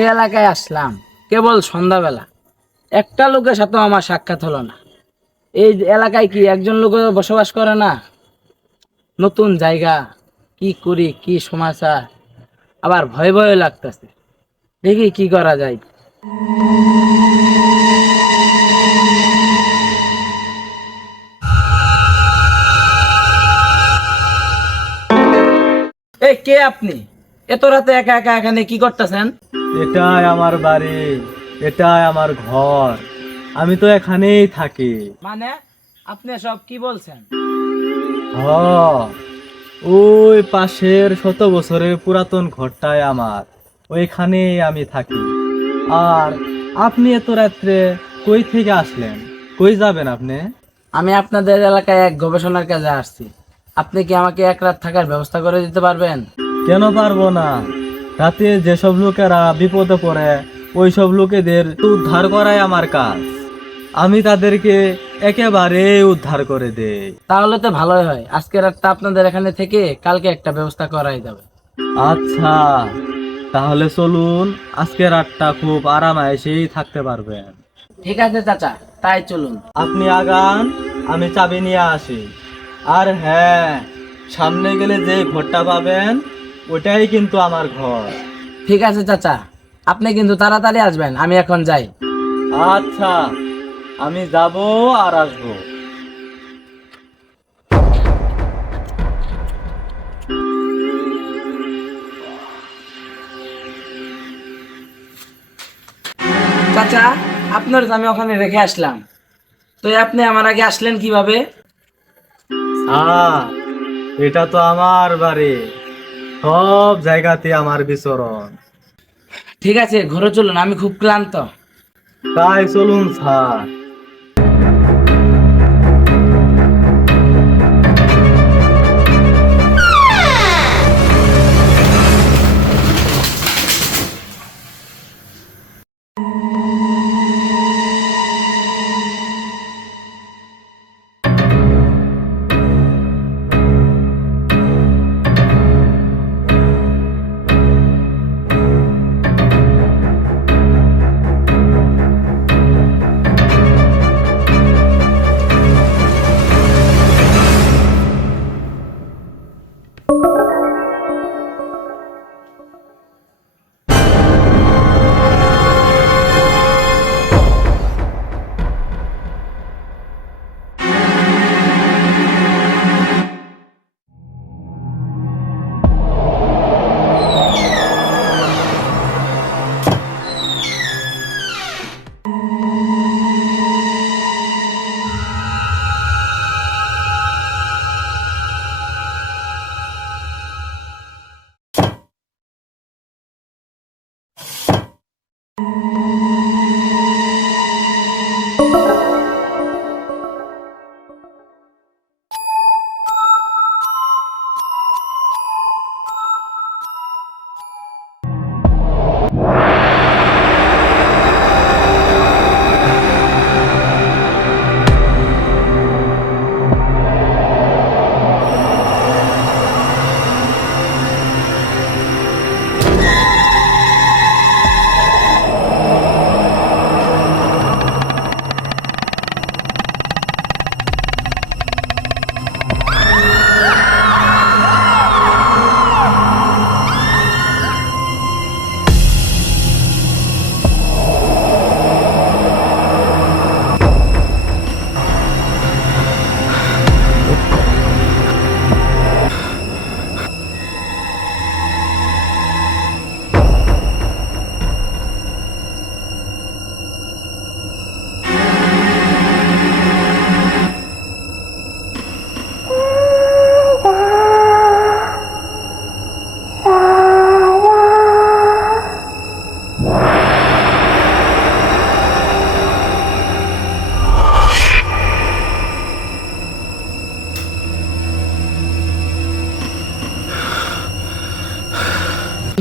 এই এলাকায় আসলাম কেবল সন্ধ্যাবেলা, একটা লোকের সাথে আমার সাক্ষাৎ হলো না। এই এলাকায় কি একজন লোক বসবাস করে না? নতুন জায়গা, কি করি কি সমাচার, আবার ভয় ভয় লাগতেছে। দেখি কি করা যায়। এই কে আপনি? এত রাতে একা একা এখানে কি করতেছেন? এটাই আমার বাড়ি, এটাই আমার ঘর। আমি তো এখানেই থাকি। মানে আপনি সব কি বলছেন? হ, ওই পাশের 100 বছরের পুরাতন ঘরটাই আমার, ওইখানেই আমি থাকি। আর আপনি এত রাত্রে কই থেকে আসলেন? কই যাবেন আপনি? আমি আপনাদের এলাকায় এক গবেষণার কাজে আসছি। আপনি কি আমাকে এক রাত থাকার ব্যবস্থা করে দিতে পারবেন? কেন পারবো না? রাতে যেসব লোকেরা বিপদে পড়ে ওইসব লোকেদের উদ্ধার করাই আমার কাজ। আমি তাদেরকে একেবারে উদ্ধার করে দেই। তাহলে তো ভালোই হয়, আজকে রাতটা আপনাদের এখানে থেকে কালকে একটা ব্যবস্থা করাই যাবে। আচ্ছা, তাহলে চলুন, আজকে রাতটা খুব আরামায়েশেই থাকতে পারবেন। ঠিক আছে চাচা, তাই চলুন। আপনি আগান, আমি চাবি নিয়ে আসি। আর হ্যাঁ, সামনে গেলে যে ঘরটা পাবেন ওটাই কিন্তু আমার ঘর। ঠিক আছে চাচা, আপনি কিন্তু তাড়াতাড়ি আসবেন, আমি এখন যাই। আচ্ছা, আমি যাব আর আসবো। চাচা, আপনার তো আমি ওখানে রেখে আসলাম, তো আপনি আমার আগে আসলেন কিভাবে? এটা তো আমার বাড়ি, সব জায়গাতে আমার বিচরণ। ঠিক আছে, ঘরে চলুন, আমি খুব ক্লান্ত। তাই চলুন স্যার।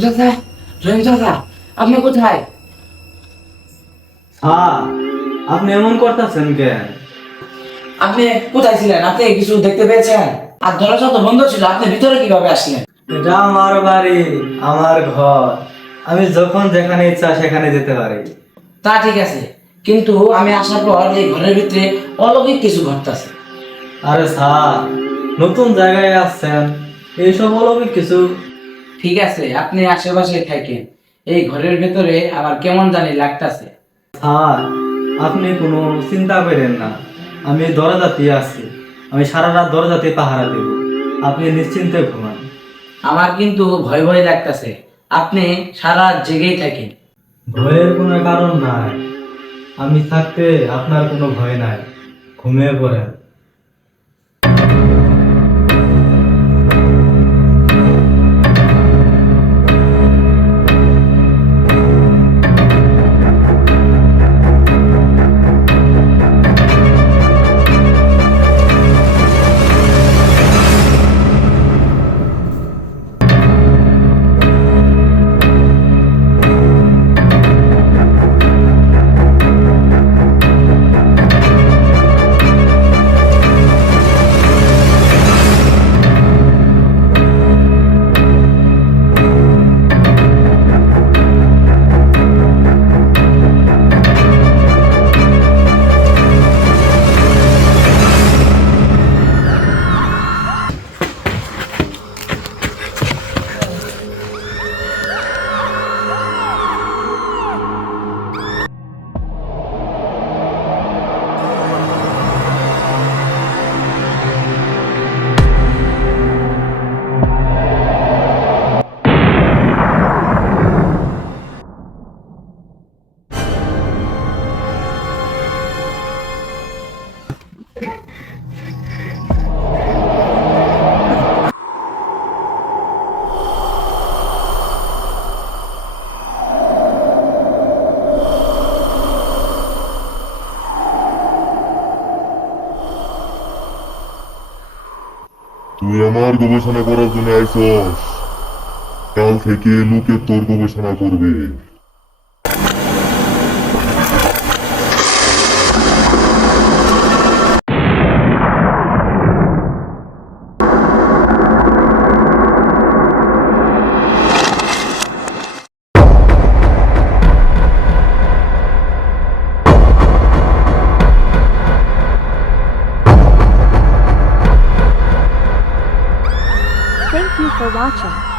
চাচা, রহিম চাচা, আপনি কোথায়? স্যার, আপনি এমন করতেছেন কেন? আপনি কোথায় ছিলেন? আপনি কিছু দেখতে পেয়েছেন? আর দরজা তো বন্ধ ছিল, আপনি ভিতরে কিভাবে আসলেন? এটা আমার বাড়ি, আমার ঘর। আমি যখন যেখানে ইচ্ছা সেখানে যেতে পারি। তা ঠিক আছে, কিন্তু আমি আসার পর এই ঘরের ভিতরে অলৌকিক কিছু ঘটতেছে। আরে স্যার, নতুন জায়গায় আসছেন, এইসব অলৌকিক কিছু। ঠিক আছে, আপনি আশেপাশে থাকেন, এই ঘরের ভেতরে আবার কেমন জানি লাগতাছে। স্যার, আপনি কোনো চিন্তা করেন না, আমি দরজাতে আছি, আমি সারা রাত দরজাতে পাহারা দেব, আপনি নিশ্চিন্তে ঘুমান। আমার কিন্তু ভয় ভয় লাগতাছে, আপনি সারা রাত জেগেই থাকেন। ভয়ের কোনো কারণ নাই, আমি থাকতে আপনার কোনো ভয় নাই, ঘুমিয়ে পড়েন। তুই আমার গবেষণা করার জন্য আইসস, কাল থেকে লোকে তোর গবেষণা করবে। Thank you for watching.